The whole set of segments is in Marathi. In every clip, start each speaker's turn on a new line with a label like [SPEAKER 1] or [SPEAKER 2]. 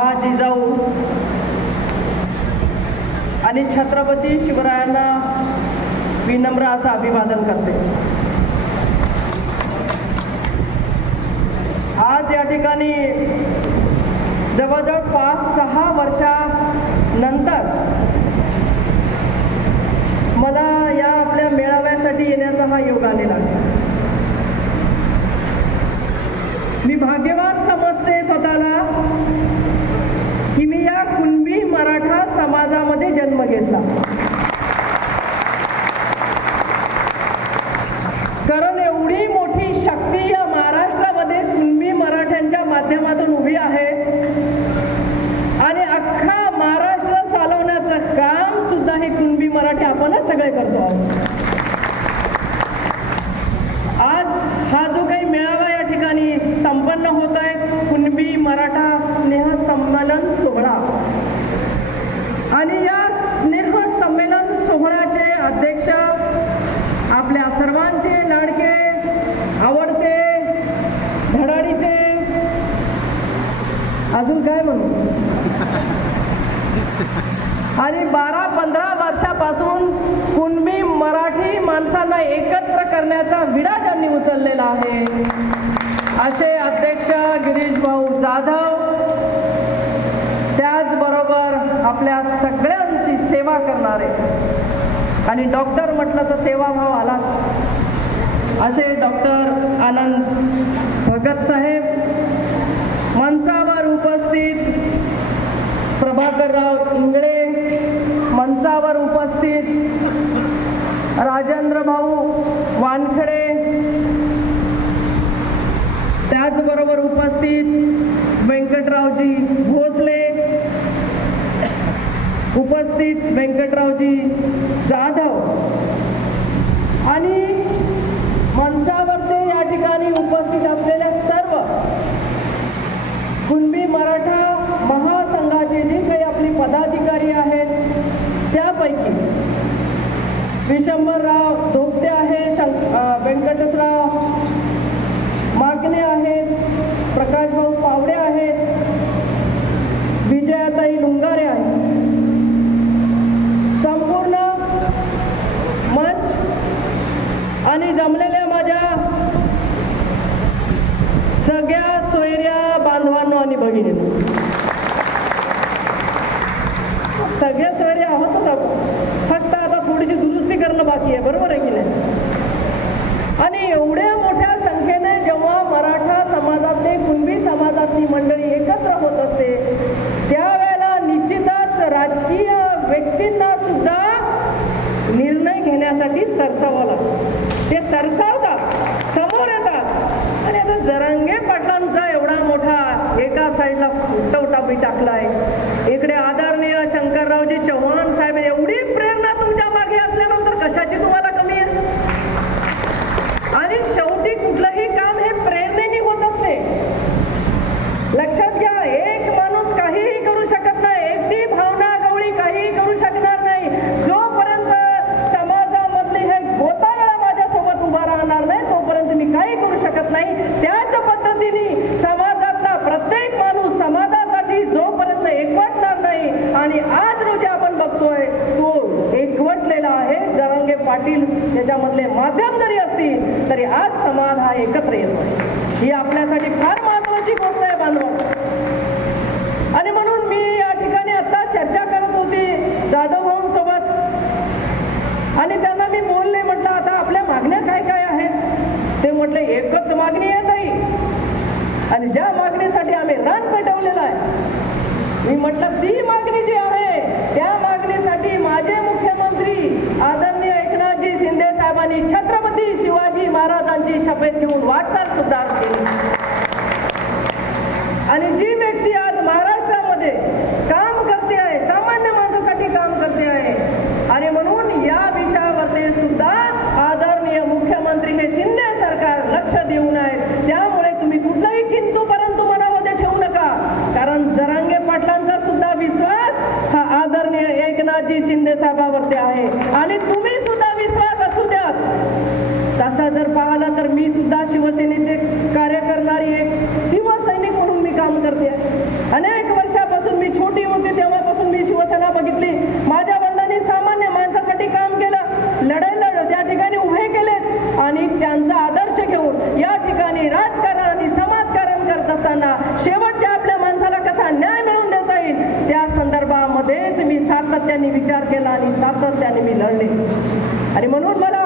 [SPEAKER 1] आबा जिजाऊ आणि छत्रपती शिवरायांना विनम्र असं अभिवादन करते. आज या ठिकाणी जवळजवळ पाच सहा वर्षानंतर मला या आपल्या मेळाव्यासाठी येण्याचा हा योग आलेला मी भाग्यवान समजते स्वतःला. समाजामध्ये जन्म घेतला. आणि बारा पंधरा वर्षापासून कुणबी मराठी माणसांना एकत्र करण्याचा विडा त्यांनी उचललेला आहे. असे अध्यक्ष गिरीश भाऊ जाधव त्याचबरोबर आपल्या सगळ्यांची सेवा करणारे. आणि डॉक्टर म्हटलं तर सेवाभाव आला असे डॉक्टर आनंद भगत साहेब मनसावर उपस्थित प्रभाकरराव इंगळे मंचावर उपस्थित राजेंद्र भाऊ वानखडे. त्याचबरोबर उपस्थित व्यंकटरावजी भोसले. उपस्थित व्यंकटरावजी जाधव. मी म्हटलं ती मागणी जी आहे त्या मागणीसाठी माझे मुख्यमंत्री आदरणीय एकनाथजी शिंदे साहेबांनी छत्रपती शिवाजी महाराजांची शपथ घेऊन वाटचाल सुद्धा त्यांचा आदर्श घेऊन या ठिकाणी राजकारण आणि समाजकारण करत असताना शेवटच्या आपल्या माणसाला कसा न्याय मिळवून देता येईल? त्या संदर्भामध्येच मी सातत्याने विचार केला आणि सातत्याने मी लढले. आणि म्हणून मला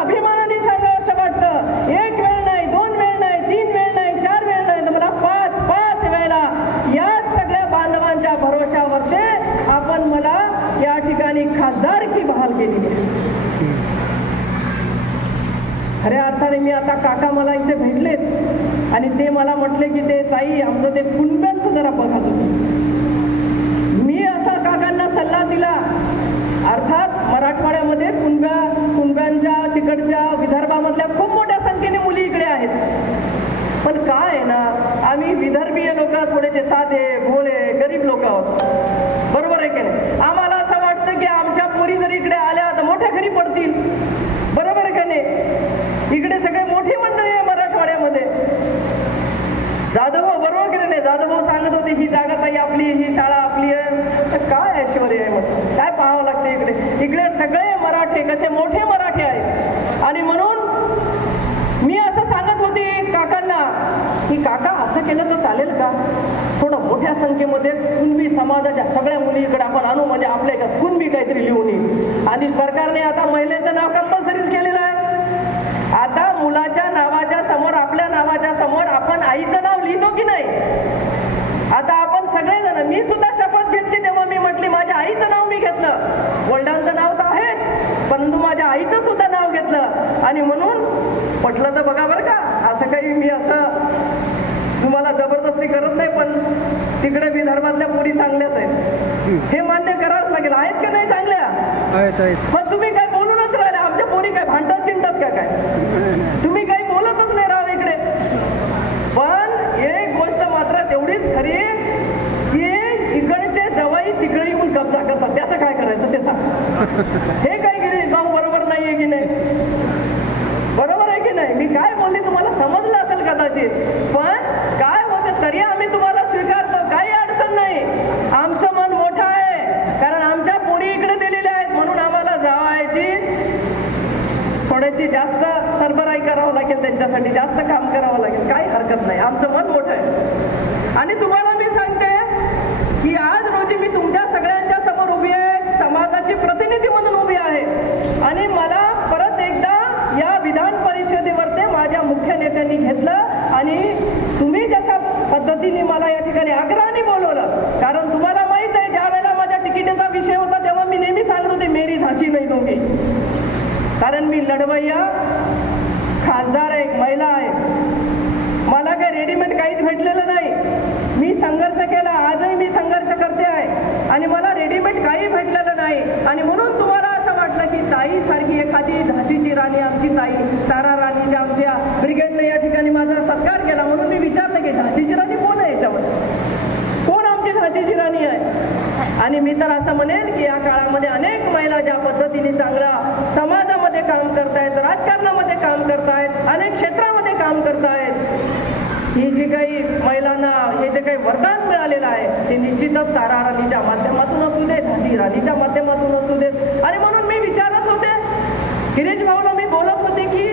[SPEAKER 1] खऱ्या अर्थाने मी आता काका मला इथे भेटलेत. आणि ते मला म्हटले की ते ताई आमचं ते कुणब्यांचं जरा बघा तुम्ही मी असा काकांना सल्ला दिला. अर्थात मराठवाड्यामध्ये कुणब्या कुणब्यांच्या तिकडच्या विदर्भामधल्या खूप मोठ्या संख्येने मुली इकडे आहेत. पण काय आहे ना आम्ही विदर्भीय लोक थोडेसे साधे भोळे गरीब लोक आहोत बरोबर आहे की नाही आम्हाला असं वाटतं की आमच्या पोरी जर इकडे आल्या तर मोठ्या घरी पडतील बरोबर आहे का नाही इकडे सगळे मोठी मंडळी आहे मराठवाड्यामध्ये जाधवभाऊ बरोबर केलं नाही जाधवभाऊ सांगत होते ही जागा ताई आपली ही शाळा आपली आहे तर काय ऐश्वर्य आहे मग काय पाहावं लागतं इकडे इकडे सगळे मराठे कसे मोठे मराठे आहेत आणि म्हणून मी असं सांगत होते काकांना की काका असं केलं तर चालेल का थोडं मोठ्या संख्येमध्ये कुणबी समाजाच्या सगळ्या मुली इकडे आपण आणू म्हणजे आपल्या इकडे कुणबी काहीतरी लिहून येईल. आणि सरकारने आता महिलेचं नाव कंपल्सरीच केलेलं आहे. आता मुलाच्या नावाच्या समोर आपल्या नावाच्या समोर आपण आईचं नाव लिहितो की नाही? आता आपण सगळेजण मी सुद्धा शपथ घेतली तेव्हा मी म्हटली माझ्या आईचं नाव मी घेतलं. वडिलांचं नाव तर आहेच परंतु माझ्या आईचं सुद्धा नाव घेतलं. आणि म्हणून पटलं तर बघा बरं का असं काही मी असं तुम्हाला जबरदस्ती करत नाही पण तिकडे विदर्भातल्या मुली चांगल्याच आहेत. हे मान्य करावंच लागेल. आहेत की नाही चांगल्या? मग तुम्ही काय बोलूनच राहिले. आमच्या पोरी काय भांडतात चिंतात का काय? तुम्ही काही बोलतच नाही राव इकडे. पण एक गोष्ट मात्र तेवढीच खरी की इकडचे जवाई तिकडे येऊन कब्जा करतात. त्याचं काय करायचं ते सांग हे काय की नाही जाऊ बरोबर नाहीये की नाही बरोबर आहे की नाही मी काय बोलली तुम्हाला समजलं असेल कदाचित पण काय होतं तरी आम्ही तुम्हाला स्वीकारतो काही अडचण नाही आमचं मन मोठं आहे कारण आमच्या पोरी इकडे दिलेल्या आहेत म्हणून आम्हाला जावायची थोड्याची जास्त सरबराई करावं लागेल त्यांच्यासाठी जास्त काम करावं लागेल काही हरकत नाही आमचं मन मोठं आहे आणि तुम्हाला मी सांगते की आज रोजी मी तुमच्या सगळ्यांच्या समोर उभी आहे समाजाची प्रतिनिधी म्हणून उभी आहे आणि मला परत एकदा या विधान परिषदेवर ते माझ्या मुख्य नेत्यांनी घेतलं आणि तुम्ही जशा पद्धतीने मला या ठिकाणी आग्रहाने बोलवलं कारण तुम्हाला माहीत आहे ज्या वेळेला माझ्या तिकिटाचा विषय होता तेव्हा मी नेहमी सांगत होते मेरी झाशी नाही दोघी कारण मी लढवय्या खासदार आहे एक महिला आहे मला काही रेडीमेड काहीच भेटलेलं नाही. मी संघर्ष केला आजही मी संघर्ष करते आहे. आणि मला रेडीमेड काही भेटलेलं नाही. आणि म्हणून तुम्हाला असं वाटलं की ताई सारखी एखादी झाशीची राणी आमची ताई तारा राणीच्या आमच्या ब्रिगेडने या ठिकाणी माझा सत्कार केला म्हणून मी विचारलं की झाशीची राणी कोण आहे याच्यावर कोण आमची झाशीची राणी आहे आणि मी तर असं म्हणेन की या काळामध्ये अनेक महिला ज्या पद्धतीने चांगला समाजामध्ये काम करतायत राजकारणामध्ये काम करतायत अनेक क्षेत्रामध्ये काम करतायत ही जी काही महिलांना हे जे काही वरदान मिळालेलं आहे ते निश्चितच तारा राणीच्या माध्यमातून असू देत झाशी राणीच्या माध्यमातून असू देत. आणि म्हणून मी विचारत होते गिरीश भाऊला मी बोलत होते की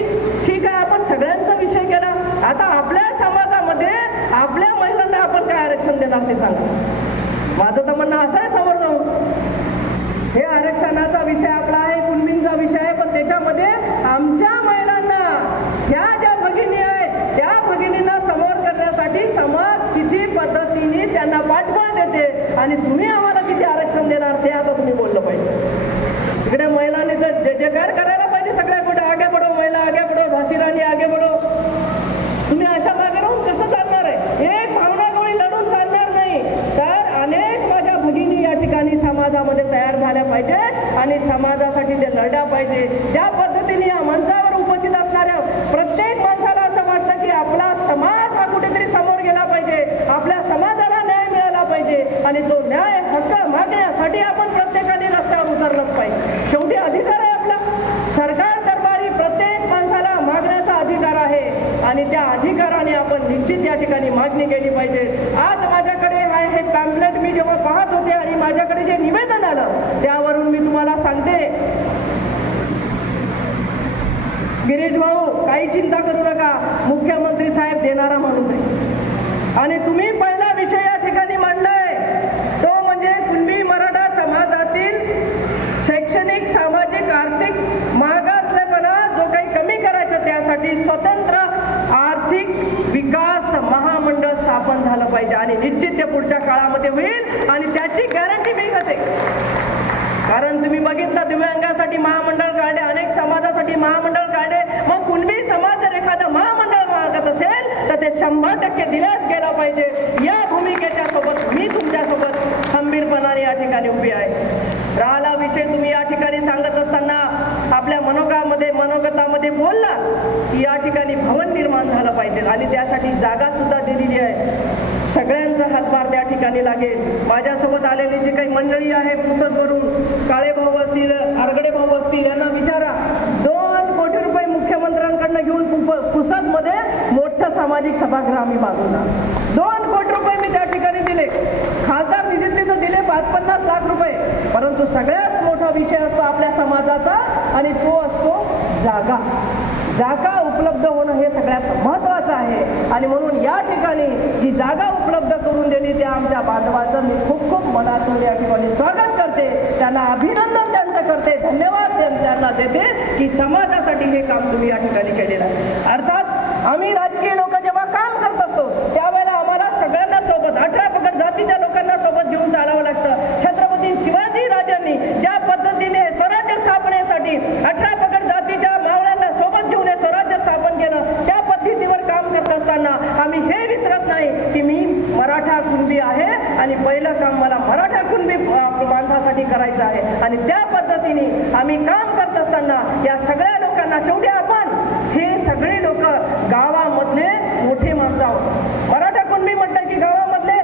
[SPEAKER 1] ठीक आहे आपण सगळ्यांचा विषय केला. आता आपल्या समाजामध्ये आपल्या महिलांना आपण काय आरक्षण देणार ते सांगा. माझं तर म्हणणं असं आहे समोर जाऊन हे आरक्षणाचा विषय आपला आहे कुणबींचा विषय आहे पण त्याच्यामध्ये आमच्या महिलांना ह्या ज्या भगिनी आहेत त्या भगिनींना समोर करण्यासाठी समाज किती पद्धतीने त्यांना पाठबळ देते आणि तुम्ही आम्हाला किती आरक्षण देणार ते आता तुम्ही बोललं पाहिजे इकडे महिलांनी जर जे जयकार करायला पाहिजे सगळ्या कुठे आगे पडो महिला आगे बढो झाशी राणी आगे बढो तुम्ही अशा मागे राहून कसं चालणार आहे एक भावनागोळी लढून चालणार नाही तर अनेक माझ्या भगिनी या ठिकाणी समाजामध्ये तयार झाल्या पाहिजे आणि समाजासाठी ते लढल्या पाहिजे ज्या पद्धतीने या मंचावर उपस्थित असणाऱ्या प्रत्येक माणसाला असं वाटतं की आपला समाज हा कुठेतरी समोर गेला पाहिजे आपल्या समाजाला न्याय मिळाला पाहिजे आणि तो न्याय हक्क मागण्यासाठी आपण प्रत्येकाने रस्त्यावर उतरलंच पाहिजे. शेवटी अधिकार आहे आपला. सरकार दरबारी प्रत्येक माणसाला मागण्याचा अधिकार आहे आणि त्या अधिकाराने आपण निश्चित या ठिकाणी मागणी केली पाहिजे. आज माझ्याकडे आहे हे पॅम्पलेट मी जेव्हा पाहत होते आणि माझ्याकडे जे निवेदन आलं त्यावरून मी तुम्हाला सांगते. गिरीश भाऊ काही चिंता करू नका. मुख्यमंत्री साहेब देणारा माणूस आहे. आणि तुम्ही पहिला विषय या ठिकाणी मांडलाय तो म्हणजे कुणबी मराठा समाजातील पाहिजे आणि निश्चित ते पुढच्या काळामध्ये होईल आणि त्याची गॅरंटी मी घेते. कारण तुम्ही बघितलं दिव्यांगासाठी महामंडळ काढले अनेक समाजासाठी महामंडळ काढले. मग कुणबी समाज जर एखादं महामंडळ मागत असेल तर ते शंभर टक्के दिल्याच गेलं पाहिजे. या भूमिकेच्या सोबत मी तुमच्यासोबत खंबीरपणाने या ठिकाणी उभी आहे राहिला विषय तुम्ही या ठिकाणी सांगत असताना आपल्या मनोगामध्ये मनोगतामध्ये बोलला की या ठिकाणी भवन निर्माण झाला पाहिजे. आणि त्यासाठी जागा सुद्धा दिलेली आहे. सगळ्यांचा हातभार त्या ठिकाणी लागेल. माझ्यासोबत आलेली जी काही मंडळी आहे पुसदवरून काळे भाऊ असतील आरगडे भाऊ असतील यांना विचारा. दोन कोटी रुपये मुख्यमंत्र्यांकडनं घेऊन पुसदमध्ये मोठं सामाजिक सभागृह आम्ही बाजूला दोन कोटी रुपये मी त्या ठिकाणी दिले. खासदार निधीतले तर दिले पाच पन्नास लाख रुपये. परंतु सगळ्यात मोठा विषय असतो आपल्या समाजाचा आणि तो असतो जागा. जागा उपलब्ध होणं हे सगळ्यात महत्वाचं आहे. आणि म्हणून या ठिकाणी जी जागा उपलब्ध करून दिली त्या आमच्या बांधवाचं मी खूप खूप मनातून या ठिकाणी स्वागत करते. त्यांना अभिनंदन त्यांचं करते. धन्यवाद त्यांना देते की समाजासाठी हे काम तुम्ही या ठिकाणी केलेलं आहे. अर्थात आम्ही राजकीय लोक जेव्हा काम करत असतो त्यावेळेला आम्हाला सगळ्यांना सोबत अठरा पगड जातीच्या लोकांना सोबत घेऊन चालावं लागतं छत्रपती शिवाजी राजांनी ज्या पद्धतीने स्वराज्य स्थापनेसाठी अठरा पगड जातीच्या मावळ्यांना सोबत घेऊन हे स्वराज्य स्थापन केलं त्या पद्धतीवर काम करत असताना आम्ही हे विसरत नाही की मी मराठा कुणबी आहे आणि पहिलं काम मला मराठा कुणबी अं, माणसासाठी करायचं आहे आणि त्या पद्धतीने आम्ही काम करत असताना या सगळ्या लोकांना शेवटी आपण हे सगळे लोक गावामधले मोठे माणसं आहोत मराठा कुणबी म्हटलं की गावामधले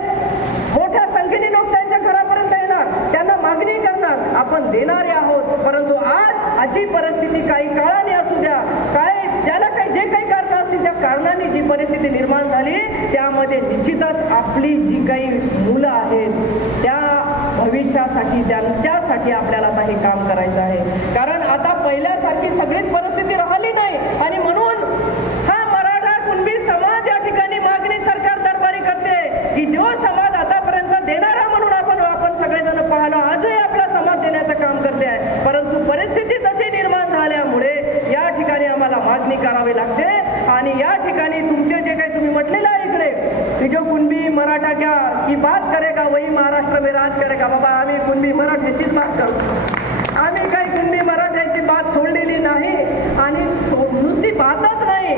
[SPEAKER 1] मोठ्या संख्येने लोक त्यांच्या घरापर्यंत येणार त्यांना मागणी करणार आपण देणारे आहोत परंतु आज अशी परिस्थिती काही काळाने असू द्या काय ज्याला काही जे काही कारण असतील त्या कारणाने जी परिस्थिती निर्माण झाली त्यामध्ये निश्चितच आपली जी काही मुलं आहेत त्या भविष्यासाठी त्यांच्यासाठी आपल्याला आता हे काम करायचं आहे. कारण आता पहिल्यासारखी सगळीच परिस्थिती राहिली नाही. आणि म्हणून हा मराठा कुणबी समाज या ठिकाणी मागणी सरकार दरबारी करते की जो समाज आतापर्यंत देणारा म्हणून आपण आपण सगळेजण पाहलो आजही आपला समाज देण्याचं काम करते आहे. परंतु परिस्थिती तशी निर्माण झाल्यामुळे या ठिकाणी आम्हाला मागणी करावी लागते. आणि या ठिकाणी तुमचे जे काही तुम्ही म्हटलेलं आहे इकडे. की जो कुणबी मराठा क्या की बात करेगा वही महाराष्ट्र में राज करेगा बाबा आम्ही कुणबी मराठ्याचीच बात करू. आम्ही काही कुणबी मराठ्यांची बात सोडलेली नाही आणि नुसती बातच नाही.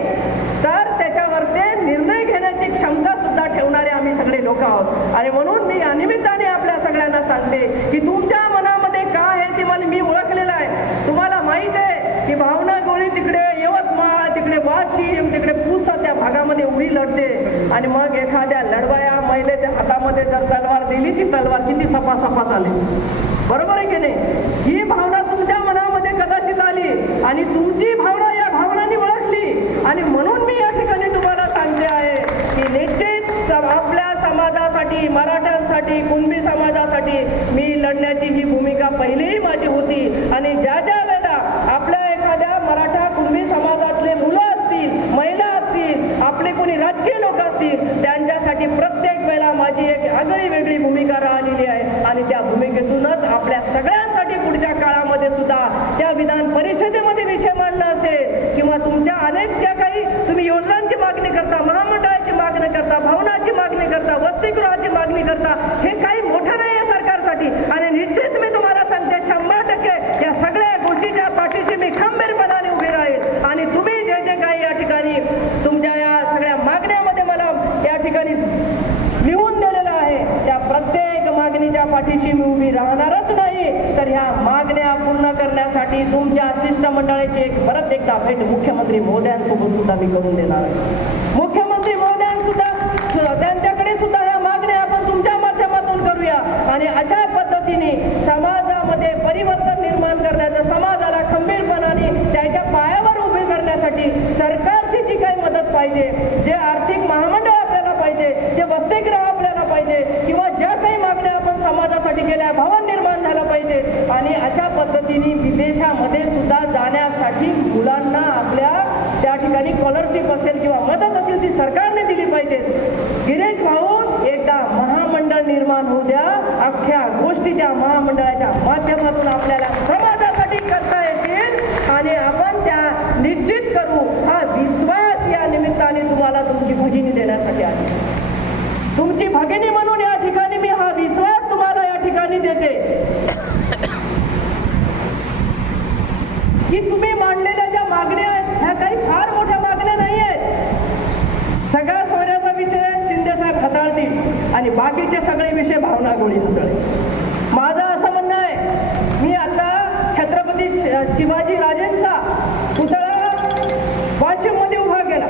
[SPEAKER 1] तर त्याच्यावरती निर्णय घेण्याची क्षमता सुद्धा ठेवणारे आम्ही सगळे लोक आहोत. आणि म्हणून मी या निमित्ताने आपल्या सगळ्यांना सांगते की तुमच्या मनामध्ये काय आहे ते मला मी ओळखलेलं आहे तुम्हाला माहीत आहे की भावना गोळी तिकडे यवतमाळ तिकडे वाशिम तिकडे पुसा त्या भागामध्ये उडी लढते आणि मग एखाद्या लढवाया महिलेच्या हातामध्ये जर तलवार दिली ती तलवार किती सपासपा झाली? चालेल बरोबर आहे की नाही? ही भावना तुमच्या मनामध्ये कदाचित आली आणि तुमची भावना या भावनांनी ओळखली. आणि म्हणून मी या ठिकाणी तुम्हाला सांगते आहे की निश्चित आपल्या समाजासाठी मराठ्यांसाठी कुणबी समाजासाठी मी लढण्याची ही भूमिका पहिलीही माझी होती. आणि ज्या ज्या वेळेला आपल्या एखाद्या मराठा कुणबी समाजातले मुलं असतील महिला असतील आपले कोणी राजकीय लोक असतील त्यांच्यासाठी प्रत्येक वेळेला माझी एक आगळी वेगळी भूमिका राहिलेली आहे आणि त्या आपल्या सगळ्या पुढच्या काळामध्ये सुद्धा त्या विधान परिषदेमध्ये विषय मांडणं असेल किंवा तुमच्या अनेक ज्या काही तुम्ही योजनांची मागणी करता महामंडळाची मागणी करता भवनाची मागणी करता वसतिगृहाची मागणी करता हे काही मोठं नाही आहे सरकारसाठी आणि निश्चित मी तुम्हाला सांगते शंभर टक्के या सगळ्या गोष्टीच्या पाठीशी मी खंबीरपणाने उभी राहील आणि तुम्ही जे जे काही या ठिकाणी तुमच्या या सगळ्या मागण्यामध्ये मला या ठिकाणी लिहून दिलेलं आहे त्या प्रत्येक मागणीच्या पाठीशी मी उभी राहणारच नाही तर ह्या मागण्या पूर्ण करण्यासाठी तुमच्या शिष्टमंडळाची एक परत एकदा भेट मुख्यमंत्री महोदयांसोबत सुद्धा मी करून देणार आहे मुख्यमंत्री महोदयांसुद्धा सु- त्यांच्याकडे सुद्धा ह्या मागण्या आपण तुमच्या माध्यमातून करूया आणि अशा पद्धतीने समाजामध्ये परिवर्तन निर्माण करण्याचं समाजाला खंबीरपणाने त्याच्या पायावर उभे करण्यासाठी सरकारची जी काही मदत पाहिजे जे आर्थिक महामंडळ आपल्याला पाहिजे जे वसतिगृह आपल्याला पाहिजे किंवा ज्या काही मागण्या आपण समाजासाठी केल्या भवन निर्माण झालं पाहिजे आणि अशा पद्धतीने विदेशामध्ये सुद्धा जाण्यासाठी मुलांना आपल्या त्या ठिकाणी स्कॉलरशिप असेल किंवा मदत असेल ती सरकारने दिली पाहिजे. गिरीश भाऊ एकदा महामंडळ निर्माण होऊ द्या. अख्ख्या गोष्टी त्या महामंडळाच्या माध्यमातून आपल्याला समाजासाठी करता येतील आणि आपण त्या निश्चित करू. हा विश्वास या निमित्ताने तुम्हाला तुमची भगिनी देण्यासाठी आहे. तुमची भगिनी म्हणून या ठिकाणी मी हा विश्वास तुम्हाला या ठिकाणी देते. की तुम्ही मांडलेल्या ज्या मागण्या आहेत ह्या काही फार मोठ्या मागण्या नाही आहेत. सगळ्या सोन्याचा विषय शिंदेसाहेब हाताळतील आणि बाकीचे सगळे विषय भावना गोळी हाताळतील. माझं असं म्हणणं आहे मी आता छत्रपती शिवाजी राजेंचा पुतळा वाशिम उभा केला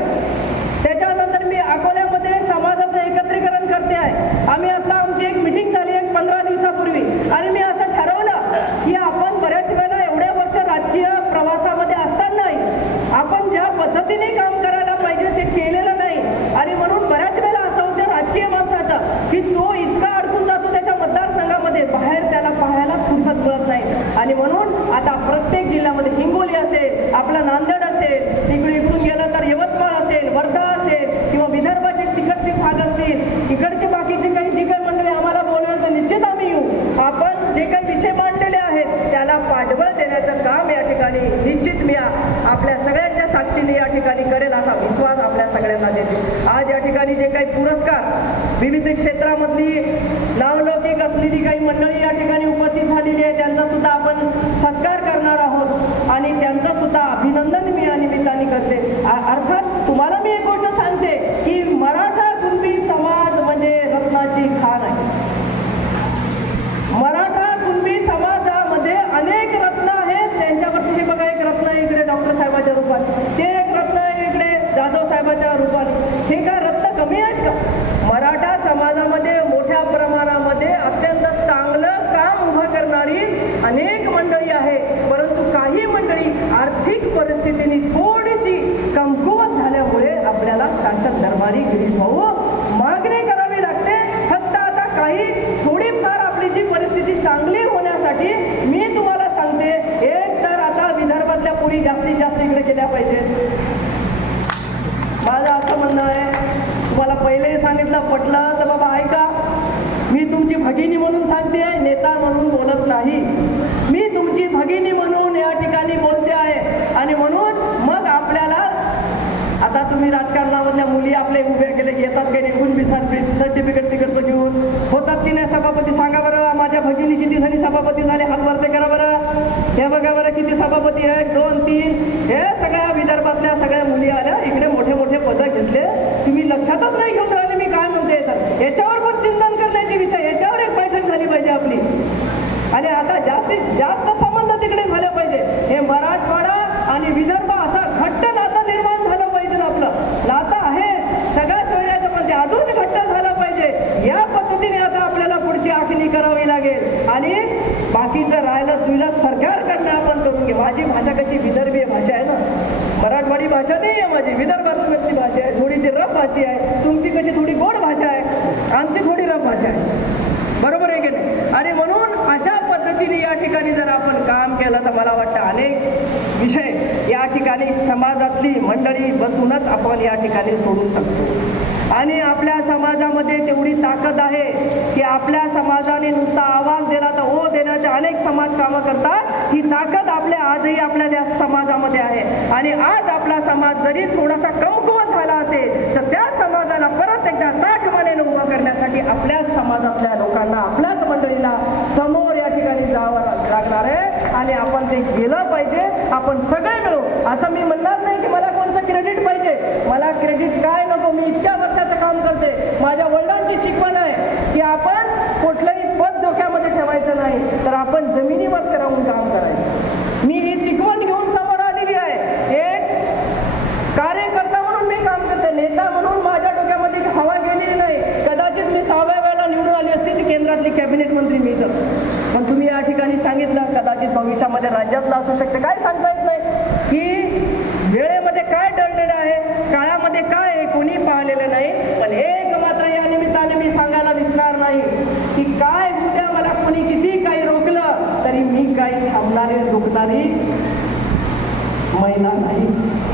[SPEAKER 1] त्याच्यानंतर मी अकोल्यामध्ये समाजाचं एकत्रीकरण करते आहे आम्ही आता आमची एक मिटिंग झाली एक पंधरा दिवसापूर्वी आणि मी असं ठरवलं की आपण बऱ्याच वेळेला एवढ्या वर्ष राजकीय प्रवासामध्ये असतानाही आपण ज्या पद्धतीने काम करायला पाहिजे ते केलेलं नाही आणि म्हणून बऱ्याच वेळेला असं होतं राजकीय माणसाचं की तो इतका अडकून जातो त्याच्या मतदारसंघामध्ये बाहेर त्याला पाहायला फुरसत मिळत नाही आणि म्हणून आता प्रत्येक जिल्ह्यामध्ये हिंगोली असेल आपलं नांदेड असेल तिकडे इकडून गेलं तर यवतमाळ असेल वर्धा असेल किंवा विदर्भाचे तिकडचे भाग असतील इकडचे बाकीचे काही जी काही मंडळी आम्हाला बोलवेल तर निश्चित आम्ही येऊ आपण जे काही विषय मांडलेले आहेत त्याला पाठबळ देण्याचं काम या ठिकाणी निश्चित मी आ- आपल्या सगळ्यांच्या साक्षीने या ठिकाणी करेल असा विश्वास आपल्या सगळ्यांना देते आज या ठिकाणी जे काही पुरस्कार. विविध क्षेत्रामधली नावलौकिक असलेली काही मंडळी या ठिकाणी उपस्थित झालेली आहे. त्यांचा सुद्धा आपण सत्कार करणार आहोत. आणि त्यांचं सुद्धा अभिनंदन मी या निमित्ताने करते. अर्थात तुम्हाला मी एक गोष्ट सांगते की मराठा कुणबी समाज म्हणजे रत्नाची खाण आहे मराठा कुणबी समाजामध्ये अनेक रत्न आहेत त्यांच्यावरती हे बघा एक रत्न आहे इकडे डॉक्टर साहेबाच्या रूपात ते एक रत्न आहे इकडे जाधव साहेबाच्या रूपात हे काय रत्न कमी आहेत का मराठा समाजामध्ये मोठ्या प्रमाणामध्ये अत्यंत चांगलं काम उभं करणारी अनेक मंडळी आहे परंतु काही मंडळी आर्थिक परिस्थितीने थोडीशी कमकुवत झाल्यामुळे आपल्याला शासक दरबारी गिरीश भाऊ मागणी करावी लागते. फक्त आता काही थोडीफार आपली जी परिस्थिती चांगली होण्यासाठी मी तुम्हाला सांगते एक तर आता विदर्भातल्या पुरी जास्तीत जास्त इकडे केल्या पाहिजेत माझं असं म्हणणं आहे तुम्हाला पहिले सांगितलं पटलं तर बाबा ऐका. मी तुमची भगिनी म्हणून सांगते नेता म्हणून बोलत नाही मी तुमची भगिनी म्हणून या ठिकाणी बोलते आहे आणि म्हणून मग आपल्याला आता तुम्ही राजकारणामधल्या मुली आपले उभ्या केले येतात निघून सर्टिफिकेट तिकडचं घेऊन होतात की नाही सभापती सांगा बरं. माझ्या भगिनी किती झाली सभापती झाले? हात वरते करा बरं. हे बघा बरं किती सभापती आहे दोन तीन. हे सगळ्या विदर्भातल्या सगळ्या मुली आल्या. इकडे मोठे मोठे पदं घेतले. तुम्ही लक्षातच नाही घेऊन राहिले मी काय म्हणते तर याच्यावर पण चिंतन करण्याची विषय याच्यावर एक बैठक झाली पाहिजे आपली. आणि आता जास्तीत जास्त संबंध तिकडे झाले पाहिजे. हे मराठवाडा आणि विदर्भ असा घट्ट नातं निर्माण झालं पाहिजे ना आपलं नातं आहे सगळ्या सोयऱ्याचं पण ते अजून घट्ट झालं पाहिजे या पद्धतीने आता आपल्याला पुढची आखणी करावी लागेल. आणि बाकीचं राहिलं तुला सरकारकडनं आपण करून घे. माझी भाषा कशी विदर्भीय भाषा आहे ना? मराठवाडी भाषा नाही आहे माझी. विदर्भातली भाषा आहे. थोडीशी रफ भाषी आहे. तुमची कशी थोडी गोड भाषा आहे? आमची थोडी रफ भाषा आहे. बरोबर आहे की नाही? आणि म्हणून अशा पद्धतीने या ठिकाणी जर आपण काम केलं तर मला वाटतं अनेक विषय या ठिकाणी समाजातली मंडळी बसूनच आपण या ठिकाणी सोडू शकतो. आणि आपल्या समाजामध्ये तेवढी ताकद आहे की आपल्या समाजाने नुसता आवाज दिला तर ओ देण्याचे अनेक समाज कामं करतात. ही ताकद आपल्या आजही आपल्या त्या समाजामध्ये आहे. आणि आज आपला समाज जरी थोडासा कमकुवत झाला असेल तर त्या समाजाला परत एकदा ताठ मानेनं उभा करण्यासाठी आपल्याच समाजातल्या लोकांना आपल्याच मंडळीला समोर या ठिकाणी जावं लागणार आहे. आणि आपण ते गेलं पाहिजे. आपण सगळे मिळू असं मी म्हणणार नाही की मला कोणतं क्रेडिट पाहिजे मला क्रेडिट काय नको मी इतक्या वर्षाचं काम करते माझ्या वडिलांची शिकवण आहे की आपण कुठलंही पद डोक्यामध्ये ठेवायचं नाही तर आपण जमिनीवर राहून काम करायचं. मी ही शिकवण घेऊन समोर आलेली आहे. एक कार्यकर्ता म्हणून मी काम करते नेता म्हणून माझ्या डोक्यामध्ये हवा गेलेली नाही. कदाचित मी सहाव्या वेळेला निवडून आली असती ती केंद्रातली कॅबिनेट मंत्री मी तर. पण तुम्ही या ठिकाणी सांगितलं कदाचित भविष्यामध्ये राज्यातलं असू शकतं. काय सांगता येत नाही. की वेळेमध्ये काय दडलेलं आहे काळामध्ये काय आहे कोणी पाहिलेलं नाही. पण एक मात्र या निमित्ताने मी सांगायला विसरणार नाही की काय उद्या मला कोणी किती काही रोखलं तरी मी काही थांबणारी दुखणारी महिला नाही.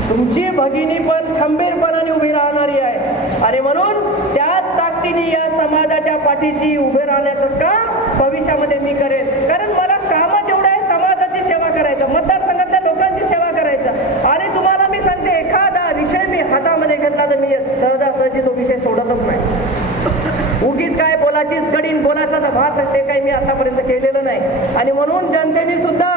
[SPEAKER 1] तुमची भगिनी पण खंबीरपणाने उभी राहणारी आहे. आणि म्हणून त्याच ताकदीने या समाजाच्या पाठीशी उभे राहण्याचं काम भविष्यामध्ये मी करेन. कारण मला कामच एवढं आहे समाजाची सेवा करायचं मतदारसंघातल्या लोकांची सेवा करायचं. आणि तुम्हाला मी सांगते एखादा विषय मी हातामध्ये घेतला तर मी सहजासहजी तो विषय सोडतच नाही. उगीच काय बोलाचीच कडीन बोलायचा तर ते काही मी आतापर्यंत केलेलं नाही. आणि म्हणून जनतेने सुद्धा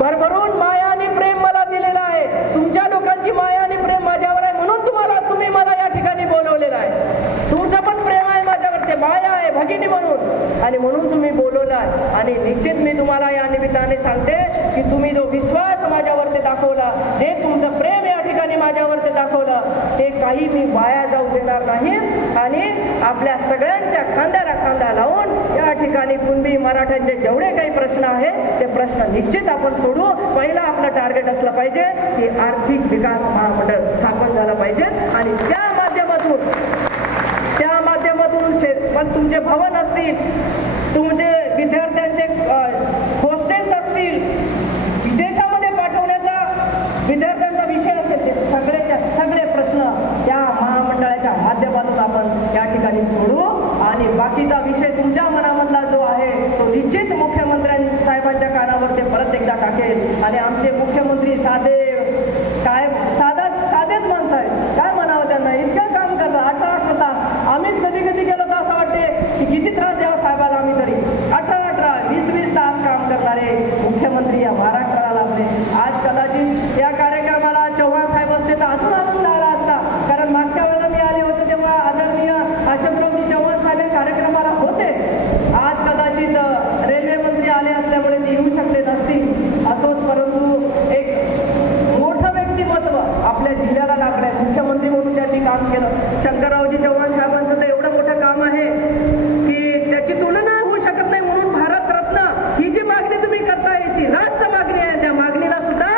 [SPEAKER 1] भरभरून माया आणि प्रेम मला दिलेलं आहे. तुमच्या लोकांची माया आणि प्रेम माझ्यावर आहे म्हणून तुम्हाला तुम्ही मला या ठिकाणी बोलवलेलं आहे. तुमचं पण प्रेम आहे माझ्यावरचे माया आहे भगिनी म्हणून. आणि म्हणून तुम्ही बोलवला आणि निश्चित मी तुम्हाला या निमित्ताने सांगते की तुम्ही जो विश्वास माझ्यावरती दाखवला जे तुमचं प्रेम या ठिकाणी माझ्यावरती दाखवलं ते काही मी वाया जाऊ देणार नाही. आणि आपल्या सगळ्यांच्या खांद्या खांदा लावून या ठिकाणी कुणबी मराठ्यांचे जेवढे काही प्रश्न आहेत ते प्रश्न निश्चित आपण सोडू. पहिला आपलं टार्गेट असलं पाहिजे की आर्थिक विकास महामंडळ स्थापन झालं पाहिजे आणि त्या माध्यमातून त्या माध्यमातून पण तुमचे भवन असतील तुमचे विद्यार्थ्यांचे हॉस्टेल्स असतील विदेशामध्ये पाठवण्याचा विद्यार्थ्यांचा विषय असेल सगळे सगळे प्रश्न त्या महामंडळाच्या माध्यमातून आपण या ठिकाणी सोडू. आणि बाकीचा विषय तुमच्या मनामधला जो आहे तो निश्चित मुख्यमंत्र्यांनी साहेबांच्या कानावर ते परत एकदा टाकेल. आणि आमचे मुख्यमंत्री साधे काय साधा साधेच माणसं आहेत काय म्हणावं त्यांना इतकं काम करतात अठरा अठरा तास आम्हीच कधी कधी गेलो तर असं वाटते की किती त्रास द्यावा साहेबाला आम्ही तरी अठरा अठरा वीस वीस तास काम करणारे मुख्यमंत्री या महाराष्ट्राला लागले आज कदाचित या कार्यक्रमाला चव्हाण साहेब असते तर अजून आनंद आला असता कारण मागच्या वेळेला मी आले होते तेव्हा आदरणीय अशोकरावजी चव्हाण साहेब या कार्यक्रमाला होते आज कदाचित अ, रेल्वे मंत्री आले असल्यामुळे ते येऊ शकले नसतील असोच परंतु एक मोठं व्यक्तिमत्व आपल्या जिल्ह्याला लागलंय मुख्यमंत्री म्हणून त्यांनी काम केलं शंकररावजी चव्हाण साहेबांचं तर एवढं मोठं काम आहे की त्याची तुलना होऊ शकत नाही म्हणून भारतरत्न ही जी मागणी तुम्ही करताय ती रास्त मागणी आहे त्या मागणीला सुद्धा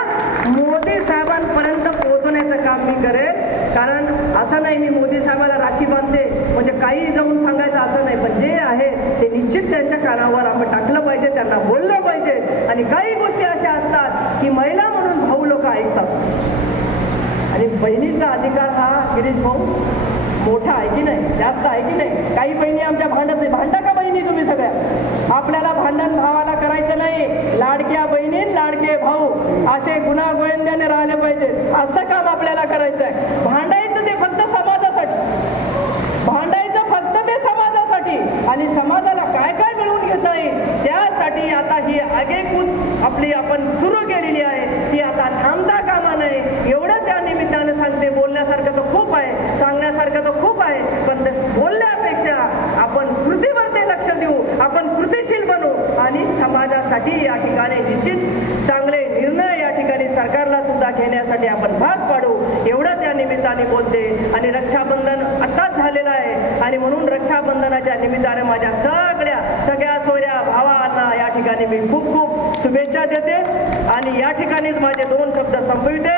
[SPEAKER 1] मोदी साहेबांपर्यंत पोहोचवण्याचं काम मी करेल कारण असं नाही मी मोदी साहेबाला राखी बांधते म्हणजे काही जाऊन सांगायचं असं नाही पण जे आहे ते निश्चित त्यांच्या कानावर आपण टाकलं पाहिजे त्यांना बोललं पाहिजे आणि काही गोष्टी अशा असतात की महिला म्हणून भाऊ लोक ऐकतात आणि बहिणीचा अधिकार हा गिरीश भाऊ मोठा आहे की नाही जास्त आहे की नाही काही बहिणी आमच्या भांडत नाही. भांडा का बहिणी तुम्ही सगळ्या? आपल्याला भांडण भावाला करायचं नाही. लाडक्या बहिणी लाडके भाऊ असे गुन्हा गोविंद्याने राहिले पाहिजे असं काम आपल्याला करायचं आहे भांडायचं ते फक्त समाजासाठी भांडायचं फक्त ते समाजासाठी आणि समाजाला काय काय मिळवून घेता येईल त्यासाठी आता ही आगेकूच आपली आपण सुरू केलेली आहे ती आता थांबता कामा नये एवढं त्या निमित्तानं सांगते बोलण्यासारखं तर खूप आहे सांगण्यासारखं तर खूप आहे पण ते बोलण्यापेक्षा आपण कृतीवर ते लक्ष देऊ आपण कृतीशील बनू आणि समाजासाठी या ठिकाणी निश्चित चांगले निर्णय या ठिकाणी सरकारला सुद्धा घेण्यासाठी आपण भाग पाडू एवढं त्या बोलते. आणि रक्षाबंधन आत्ताच झालेलं आहे. आणि म्हणून रक्षाबंधनाच्या निमित्ताने माझ्या सगळ्या सगळ्या सोयऱ्या भावांना या ठिकाणी मी खूप खूप शुभेच्छा देते. आणि या ठिकाणीच माझे दोन शब्द संपविते.